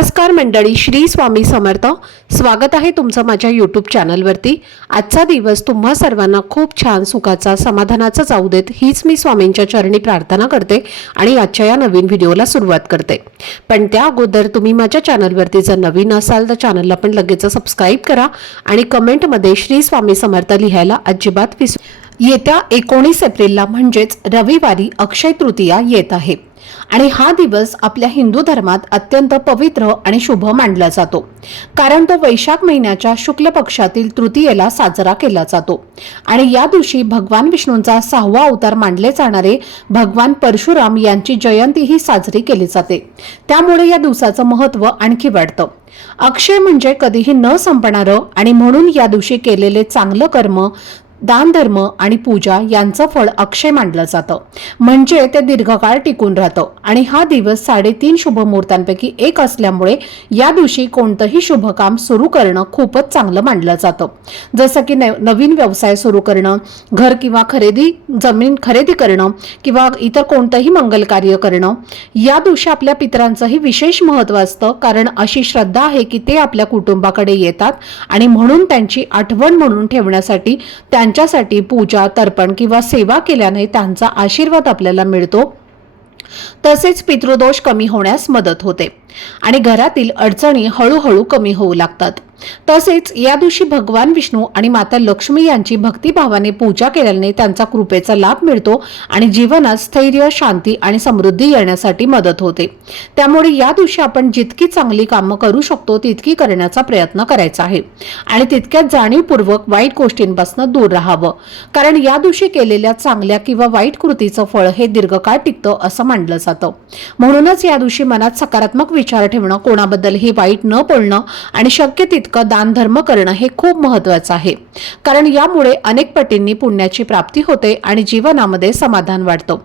नमस्कार मंडळी, श्री स्वामी समर्थ. स्वागत आहे तुमचं माझ्या यूट्यूब चॅनलवरती. आजचा दिवस तुम्हा सर्वांना खूप छान सुखाचा समाधानाचा जाऊ देत हीच मी स्वामींच्या चरणी प्रार्थना करते आणि आजच्या या नवीन व्हिडिओला सुरुवात करते. पण त्या अगोदर तुम्ही माझ्या चॅनलवरती जर नवीन असाल तर चॅनलला पण लगेच सबस्क्राईब करा आणि कमेंटमध्ये श्री स्वामी समर्थ लिहायला अजिबात विसरू. येत्या 19 एप्रिलला म्हणजेच रविवारी अक्षय तृतीया येत आहे आणि हा दिवस आपल्या हिंदू धर्मात अत्यंत पवित्र आणि शुभ मानला जातो, कारण तो वैशाख महिन्याच्या शुक्ल पक्षातील तृतीयेला साजरा केला जातो आणि या दिवशी भगवान विष्णूंचा 6वा अवतार मानले जाणारे भगवान परशुराम यांची जयंतीही साजरी केली जाते. त्यामुळे या दिवसाचं महत्त्व आणखी वाढतं. अक्षय म्हणजे कधीही न संपणारं आणि म्हणून या दिवशी केलेले चांगलं कर्म, दान धर्म आणि पूजा यांचं फळ अक्षय मानलं जातं, म्हणजे ते दीर्घकाळ टिकून राहतं. आणि हा दिवस 3.5 शुभ मुहूर्तांपैकी एक असल्यामुळे या दिवशी कोणतंही शुभ काम सुरू करणं खूपच चांगलं मानलं जातं. जसं की नवीन व्यवसाय सुरू करणं, घर किंवा जमीन खरेदी करणं किंवा इतर कोणतंही मंगल कार्य करणं. या दिवशी आपल्या पितरांचंही विशेष महत्त्व असतं, कारण अशी श्रद्धा आहे की ते आपल्या कुटुंबाकडे येतात आणि म्हणून त्यांची आठवण म्हणून ठेवण्यासाठी त्यांच्यासाठी पूजा, तर्पण किंवा सेवा केल्याने त्यांचा आशीर्वाद आपल्याला मिळतो. तसेच पितृदोष कमी होण्यास मदत होते आणि घरातील अडचणी हळूहळू कमी होऊ लागतात. तसेच या दिवशी भगवान विष्णू आणि माता लक्ष्मी यांची भक्तिभावाने पूजा केल्याने त्यांचा कृपेचा लाभ मिळतो आणि जीवनात स्थैर्य, शांती आणि समृद्धी येण्यासाठी मदत होते. त्यामुळे या दिवशी आपण जितकी चांगली कामं करू शकतो तितकी करण्याचा प्रयत्न करायचा आहे आणि तितक्याच जाणीवपूर्वक वाईट गोष्टींपासून दूर राहावं, कारण या दिवशी केलेल्या चांगल्या किंवा वाईट कृतीचं फळ हे दीर्घकाळ टिकतं असं मानलं जातं. म्हणूनच या दिवशी मनात सकारात्मक विचार ठेवणं, कोणाबद्दलही वाईट न बोलणं आणि शक्य तितकं दान धर्म करणं हे खूप महत्त्वाचं आहे, कारण यामुळे अनेक पटींनी पुण्याची प्राप्ती होते आणि जीवनामध्ये समाधान वाढतं.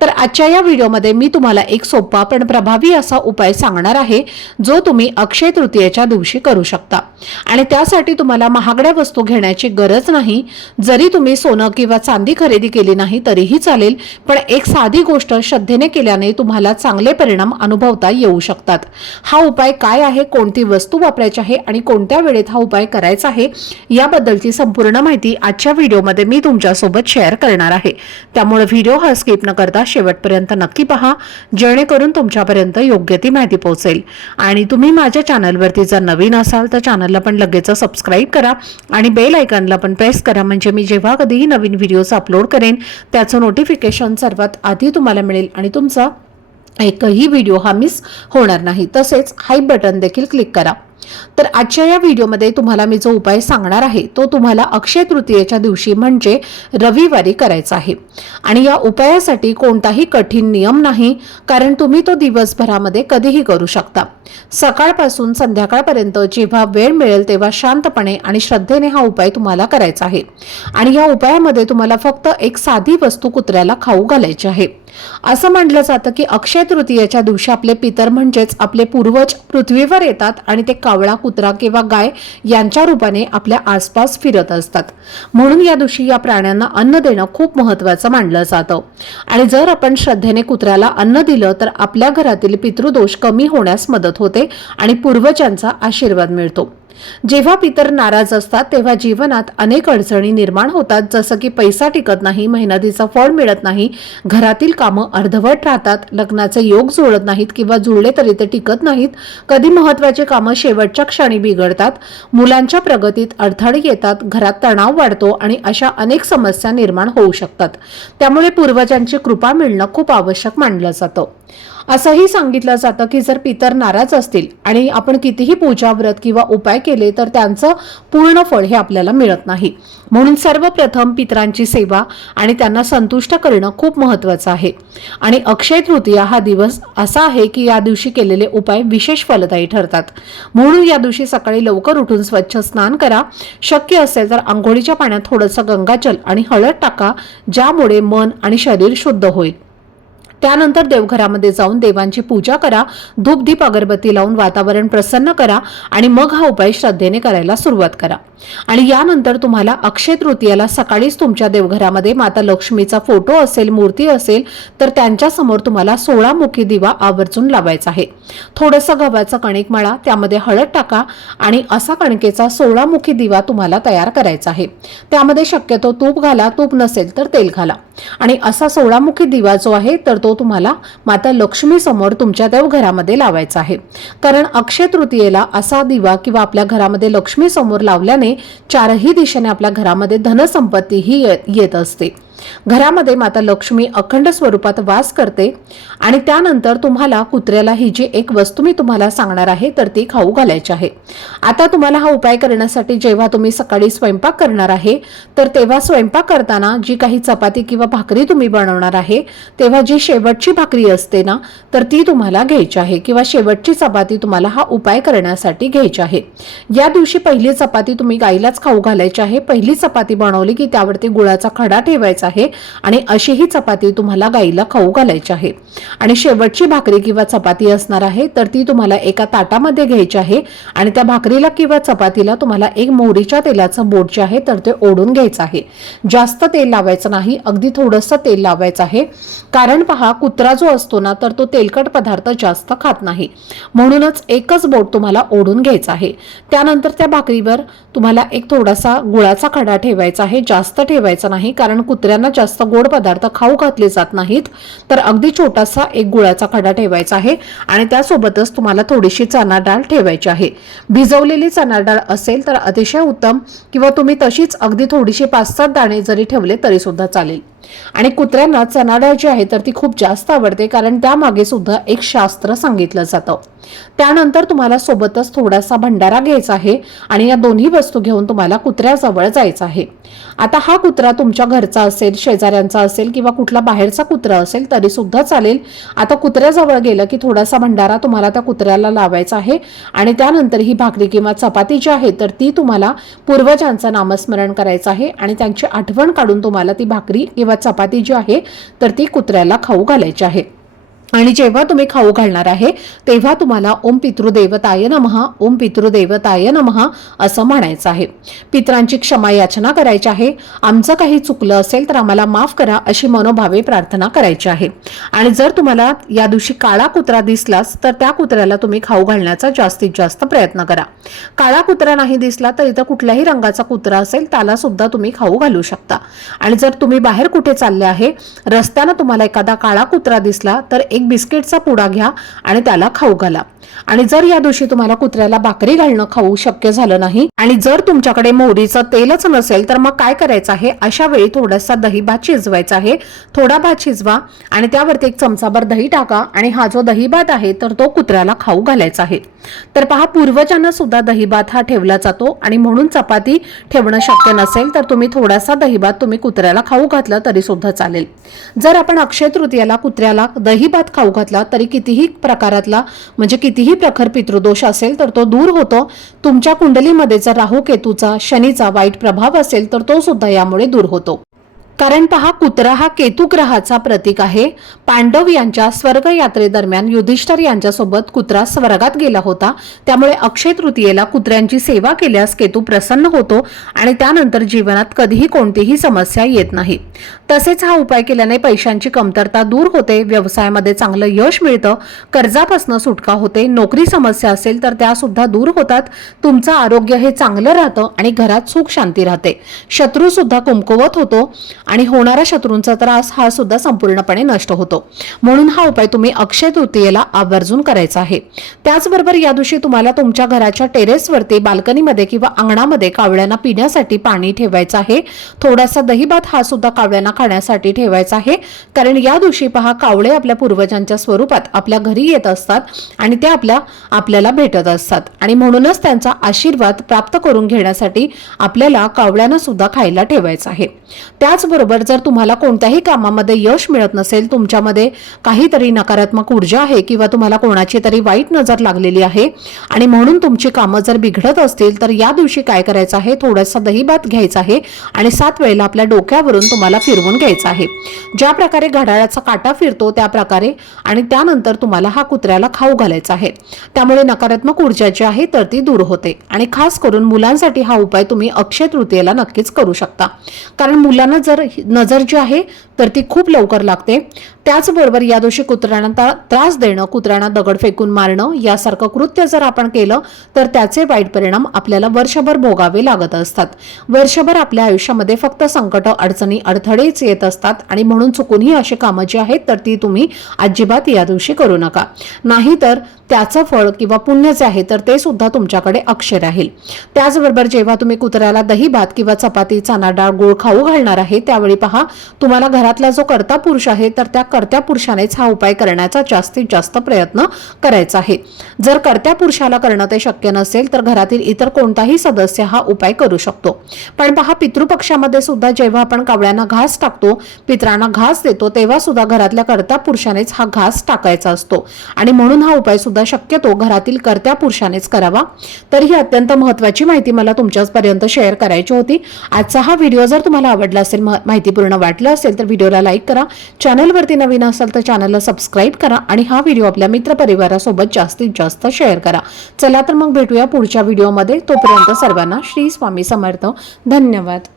तर आजच्या या व्हिडिओमध्ये मी तुम्हाला एक सोपा पण प्रभावी असा उपाय सांगणार आहे, जो तुम्ही अक्षय तृतीयेच्या दिवशी करू शकता. आणि त्यासाठी तुम्हाला महागड्या वस्तू घेण्याची गरज नाही. जरी तुम्ही सोनं किंवा चांदी खरेदी केली नाही तरीही चालेल, पण एक साधी गोष्ट श्रद्धेने केल्याने तुम्हाला चांगले परिणाम अनुभवता येऊ शकतात. हा उपाय काय आहे, कोणती वस्तू वापरायची आहे आणि कोणत्या वेळेत हा उपाय करायचा आहे याबद्दलची संपूर्ण माहिती आजच्या व्हिडिओमध्ये मी तुमच्यासोबत शेअर करणार आहे. त्यामुळे व्हिडिओ हा स्किप न करता शेवटपर्यंत नक्की पहा, जेणेकरून तुमच्यापर्यंत योग्य ती माहिती पोहोचेल. आणि तुम्ही माझ्या चॅनलवरती जर नवीन असाल तर चॅनलला पण लगेच सबस्क्राईब करा आणि बेल आयकॉनला पण प्रेस करा, म्हणजे मी जेव्हा कधीही नवीन व्हिडिओज अपलोड करेन त्याचं नोटिफिकेशन सर्वात आधी तुम्हाला मिळेल आणि तुमचा एकही व्हिडिओ हा मिस होणार नाही. तसेच हाय बटन देखील क्लिक करा. तर आजच्या या व्हिडिओमध्ये तुम्हाला मी जो उपाय सांगणार आहे तो तुम्हाला अक्षय तृतीयेच्या दिवशी म्हणजे रविवारी करायचा आहे. आणि या उपायासाठी कोणताही कठीण नियम नाही, कारण तुम्ही तो दिवसभरामध्ये कधीही करू शकता. सकाळपासून संध्याकाळपर्यंत जेव्हा वेळ मिळेल तेव्हा शांतपणे आणि श्रद्धेने हा उपाय तुम्हाला करायचा आहे. आणि या उपायामध्ये तुम्हाला फक्त एक साधी वस्तू कुत्र्याला खाऊ घालायची आहे. असं मानलं जातं की अक्षय तृतीयेच्या दिवशी आपले पितर म्हणजेच आपले पूर्वज पृथ्वीवर येतात आणि ते कावळा, कुत्रा किंवा गाय यांच्या रूपाने आपल्या आसपास फिरत असतात. म्हणून या दिवशी या प्राण्यांना अन्न देणं खूप महत्त्वाचं मानलं जातं. आणि जर आपण श्रद्धेने कुत्र्याला अन्न दिलं तर आपल्या घरातील पितृदोष कमी होण्यास मदत होते आणि पूर्वजांचा आशीर्वाद मिळतो. जेव्हा पितर नाराज असतात तेव्हा जीवनात अनेक अडचणी निर्माण होतात, जसं की पैसा टिकत नाही, मेहनतीचं फळ मिळत नाही, घरातील कामं अर्धवट राहतात, लग्नाचे योग जुळत नाहीत किंवा जुळले तरी ते टिकत नाहीत, कधी महत्त्वाची कामं शेवटच्या क्षणी बिघडतात, मुलांच्या प्रगतीत अडथळे येतात, घरात तणाव वाढतो आणि अशा अनेक समस्या निर्माण होऊ शकतात. त्यामुळे पूर्वजांची कृपा मिळणं खूप आवश्यक मानलं जातं. असंही सांगितलं जातं की जर पितर नाराज असतील आणि आपण कितीही पूजा, व्रत किंवा उपाय केले तर त्यांचं पूर्ण फळ हे आपल्याला मिळत नाही. म्हणून सर्वप्रथम पितरांची सेवा आणि त्यांना संतुष्ट करणं खूप महत्त्वाचं आहे. आणि अक्षय तृतीया हा दिवस असा आहे की या दिवशी केलेले उपाय विशेष फलदायी ठरतात. म्हणून या दिवशी सकाळी लवकर उठून स्वच्छ स्नान करा. शक्य असेल तर आंघोळीच्या पाण्यात थोडंसं गंगाजल आणि हळद टाका, ज्यामुळे मन आणि शरीर शुद्ध होईल. त्यानंतर देवघरामध्ये जाऊन देवांची पूजा करा, धूपदीप अगरबत्ती लावून वातावरण प्रसन्न करा आणि मग हा उपाय श्रद्धेने करायला सुरुवात करा। आणि यानंतर तुम्हाला अक्षय तृतीयेला सकाळीच तुमच्या देवघरामध्ये माता लक्ष्मीचा फोटो असेल, मूर्ती असेल तर त्यांच्या समोर तुम्हाला 16 मुखी दिवा आवर्जून लावायचा आहे। थोडंसं गव्हाचं कणिक मळा, त्यामध्ये हळद टाका आणि असा कणकेचा 16 मुखी दिवा तुम्हाला तयार करायचा आहे। त्यामध्ये शक्यतो तूप घाला, तूप नसेल तर तेल घाला आणि असा 16 मुखी दिवा जो आहे तर तो तुम्हाला माता लक्ष्मी समोर तुमच्या देवघरामध्ये लावायचा आहे। कारण अक्षय तृतीयेला असा दिवा किंवा आपल्या घरामध्ये लक्ष्मी समोर लावल्याने चारही दिशेने आपल्या घरामध्ये धनसंपत्ती ही येत असते। घरामध्ये माता लक्ष्मी अखंड स्वरूपात वास करते। आणि त्यानंतर तुम्हाला कुत्र्याला ही जी एक वस्तू मी तुम्हाला सांगणार आहे तर ती खाऊ घालायची आहे। आता तुम्हाला हा उपाय करण्यासाठी जेव्हा तुम्ही सकाळी स्वयंपाक करणार आहे तर तेव्हा स्वयंपाक करताना जी काही चपाती किंवा भाकरी तुम्ही बनवणार आहे तेव्हा जी शेवटची भाकरी असते ना तर ती तुम्हाला घ्यायची आहे किंवा शेवटची चपाती तुम्हाला हा उपाय करण्यासाठी घ्यायची आहे। या दिवशी पहिली चपाती तुम्ही गाईलाच खाऊ घालायची आहे। पहिली चपाती बनवली की त्यावरती गुळाचा खडा ठेवायचा आहे आणि अशी ही चपाती तुम्हाला गाईला खाऊ घालायची आहे। आणि शेवटची भाकरी किंवा चपाती असणार आहे तर ती तुम्हाला एका ताटामध्ये घ्यायची आहे आणि त्या भाकरीला किंवा चपातीला तुम्हाला एक मोहरीच्या तेलाचं बोट जे आहे तर ते ओढून घ्यायचं आहे। जास्त तेल लावायचं नाही, अगदी थोडंसं तेल लावायचं आहे। कारण पहा, कुत्रा जो असतो ना तर तो तेलकट पदार्थ जास्त खात नाही, म्हणूनच एकच बोट तुम्हाला ओढून घ्यायचं आहे। त्यानंतर त्या भाकरीवर तुम्हाला एक थोडासा गुळाचा खडा ठेवायचा आहे, जास्त ठेवायचा नाही कारण कुत्र्यांना जास्त गोड पदार्थ खाऊ घातले जात नाहीत। तर अगदी छोटासा एक गुळाचा खडा ठेवायचा आहे आणि त्यासोबतच तुम्हाला थोडीशी चणा डाळ ठेवायची आहे। भिजवलेली चणा डाळ असेल तर अतिशय उत्तम, किंवा तुम्ही तशीच अगदी थोडीशी 5-7 दाणे जरी ठेवले तरी सुद्धा चालेल। आणि कुत्र्यांना चणा डाळ जी आहे तर ती खूप जास्त आवडते कारण त्यामागे सुद्धा एक शास्त्र सांगितलं जातं। त्यानंतर तुम्हाला सोबतच थोडासा भंडारा घ्यायचा आहे आणि या दोन्ही वस्तू घेऊन तुम्हाला कुत्र्याजवळ जायचं आहे। आता हा कुत्रा तुमच्या घरचा असेल, शेजाऱ्यांचा असेल किंवा कुठला बाहेरचा कुत्रा असेल तरी सुद्धा चालेल। आता कुत्र्याजवळ गेलं की थोडासा भंडारा तुम्हाला त्या कुत्र्याला लावायचा आहे आणि त्यानंतर ही भाकरी किंवा चपाती जी आहे तर ती तुम्हाला पूर्वजांचं नामस्मरण करायचं आहे आणि त्यांची आठवण काढून तुम्हाला ती भाकरी किंवा चपाती जी आहे तर ती कुत्र्याला खाऊ घालायची आहे। आणि जेव्हा तुम्ही खाऊ घालणार आहे तेव्हा तुम्हाला ओम पितृदेवताय नमः, ओम पितृदेवताय नमः असं म्हणायचं आहे। पितरांची क्षमा याचना करायची आहे। आमचं काही चुकलं असेल तर आम्हाला माफ करा अशी मनोभावे प्रार्थना करायची आहे। आणि जर तुम्हाला या दिवशी काळा कुत्रा दिसलाच तर त्या कुत्र्याला तुम्ही खाऊ घालण्याचा जास्तीत जास्त प्रयत्न करा। काळा कुत्रा नाही दिसला तर इथं कुठल्याही रंगाचा कुत्रा असेल त्याला सुद्धा तुम्ही खाऊ घालू शकता। आणि जर तुम्ही बाहेर कुठे चालले आहे, रस्त्याने तुम्हाला एखादा काळा कुत्रा दिसला तर एक बिस्किटचा पुडा घ्या आणि त्याला खाऊ घाला। आणि जर या दिवशी तुम्हाला कुत्र्याला भाकरी घालणं खाऊ शक्य झालं नाही आणि जर तुमच्याकडे मोहरीचं तेलच नसेल तर मग काय करायचं आहे, अशा वेळी थोडासा दही भात शिजवायचा आहे। थोडा भात शिजवा आणि त्यावरती 1 चमचाभर दही टाका आणि हा जो दही भात आहे तर तो कुत्र्याला खाऊ घालायचा आहे। तर पहा, पूर्वजांना सुद्धा दही भात हा ठेवला जातो आणि म्हणून चपाती ठेवणं शक्य नसेल तर तुम्ही थोडासा दही भात तुम्ही कुत्र्याला खाऊ घातला तरी सुद्धा चालेल। जर आपण अक्षय तृतीयेला कुत्र्याला दही भात खाऊ घातला तरी कितीही प्रकारातला म्हणजे कितीही प्रखर पितृदोष असेल तर तो दूर होतो। तुमच्या कुंडलीमध्ये जर राहू केतूचा, शनीचा वाईट प्रभाव असेल तर तो सुद्धा यामुळे दूर होतो। कारण पहा, कुत्रा हा केतू ग्रहाचा प्रतीक आहे। पांडव यांच्या स्वर्ग यात्रेदरम्यान युधिष्ठिर यांच्यासोबत कुत्रा स्वर्गात गेला होता, त्यामुळे अक्षय तृतीयेला कुत्र्यांची सेवा केल्यास केतू प्रसन्न होतो आणि त्यानंतर जीवनात कधीही कोणतीही समस्या येत नाही। तसेच हा उपाय केल्याने पैशांची कमतरता दूर होते, व्यवसायामध्ये चांगलं यश मिळतं, कर्जापासून सुटका होते, नोकरी समस्या असेल तर त्या सुद्धा दूर होतात, तुमचं आरोग्य हे चांगलं राहतं आणि घरात सुख शांती राहते, शत्रू सुद्धा कमकुवत होतो आणि होणारा शत्रूंचा त्रास हा सुद्धा संपूर्णपणे नष्ट होतो। म्हणून हा उपाय तुम्ही अक्षय तृतीयेला आवर्जून करायचा आहे। त्याचबरोबर या दिवशी तुम्हाला तुमच्या घराच्या टेरेसवरती, बाल्कनीमध्ये किंवा अंगणामध्ये कावळ्यांना पिण्यासाठी पाणी ठेवायचं आहे। थोडासा दहीभात हा सुद्धा कावळ्यांना खाण्यासाठी ठेवायचा आहे। कारण या दिवशी पहा, कावळे आपल्या पूर्वजांच्या स्वरूपात आपल्या घरी येत असतात आणि ते आपल्याला भेटत असतात आणि म्हणूनच त्यांचा आशीर्वाद प्राप्त करून घेण्यासाठी आपल्याला कावळ्यांना सुद्धा खायला ठेवायचं आहे। त्याचबरोबर त्याचबरोबर जर तुम्हाला कोणत्याही कामामध्ये यश मिळत नसेल, तुमच्यामध्ये काहीतरी नकारात्मक ऊर्जा आहे किंवा तुम्हाला कोणाची तरी वाईट नजर लागलेली आहे आणि म्हणून तुमची कामं जर बिघडत असतील, तर या दिवशी काय करायचं आहे, थोडासा दहीभात घ्यायचा आहे आणि 7 वेळेला आपल्या डोक्यावरून तुम्हाला फिरवून घ्यायचं आहे. ज्या प्रकारे घड्याळाचा काटा फिरतो त्या प्रकारे, आणि त्यानंतर तुम्हाला हा कुत्र्याला खाऊ घालायचा आहे. त्यामुळे नकारात्मक ऊर्जा जी आहे तर ती दूर होते. आणि खास करून मुलांसाठी हा उपाय तुम्ही अक्षय तृतीयेला नक्कीच करू शकता, कारण मुलांना जर नजर जी आहे तर ती खूप लवकर लागते. त्याचबरोबर या दिवशी कुत्र्यांना त्रास देणं, कुत्र्यांना दगड फेकून मारणं यासारखं कृत्य जर आपण केलं तर त्याचे वाईट परिणाम आपल्याला वर्षभर भोगावे लागत असतात. वर्षभर आपल्या आयुष्यामध्ये फक्त संकट, अडचणी, अडथळेच येत असतात आणि म्हणून चुकूनही अशी कामं जी आहेत तर ती तुम्ही अजिबात या दिवशी करू नका. नाहीतर त्याचं फळ किंवा पुण्य जे आहे तर ते सुद्धा तुमच्याकडे अक्षय राहील. त्याचबरोबर जेव्हा तुम्ही कुत्र्याला दही भात किंवा चपाती, चणा डाळ, गूळ खाऊ घालणार आहे त्यावेळी पहा, तुम्हाला घरातला जो कर्ता पुरुष आहे तर त्या कर्त्या पुरुषानेच हा उपाय करण्याचा जास्तीत जास्त प्रयत्न करायचा आहे. जर कर्त्या पुरुषाला करणं ते शक्य नसेल तर घरातील इतर कोणताही सदस्य हा उपाय करू शकतो. पण पहा, पितृपक्षामध्ये सुद्धा जेव्हा आपण कावळ्यांना घास टाकतो, पितरांना घास देतो, तेव्हा सुद्धा घरातल्या कर्त्या पुरुषानेच हा घास टाकायचा असतो आणि म्हणून हा उपाय सुद्धा शक्यतो घरातील कर्त्या पुरुषानेच करावा. तर ही अत्यंत महत्त्वाची माहिती मला तुमच्यापर्यंत शेअर करायची होती. आजचा हा व्हिडिओ जर तुम्हाला आवडला असेल, माहितीपूर्ण वाटला असेल तर व्हिडिओला लाईक करा. चॅनलवरती नवीन असाल तर चॅनलला सबस्क्राईब करा आणि हा व्हिडिओ आपल्या मित्रपरिवारासोबत जास्तीत जास्त शेअर करा. चला तर मग भेटूया पुढच्या व्हिडिओमध्ये. तोपर्यंत सर्वांना श्री स्वामी समर्थ. धन्यवाद.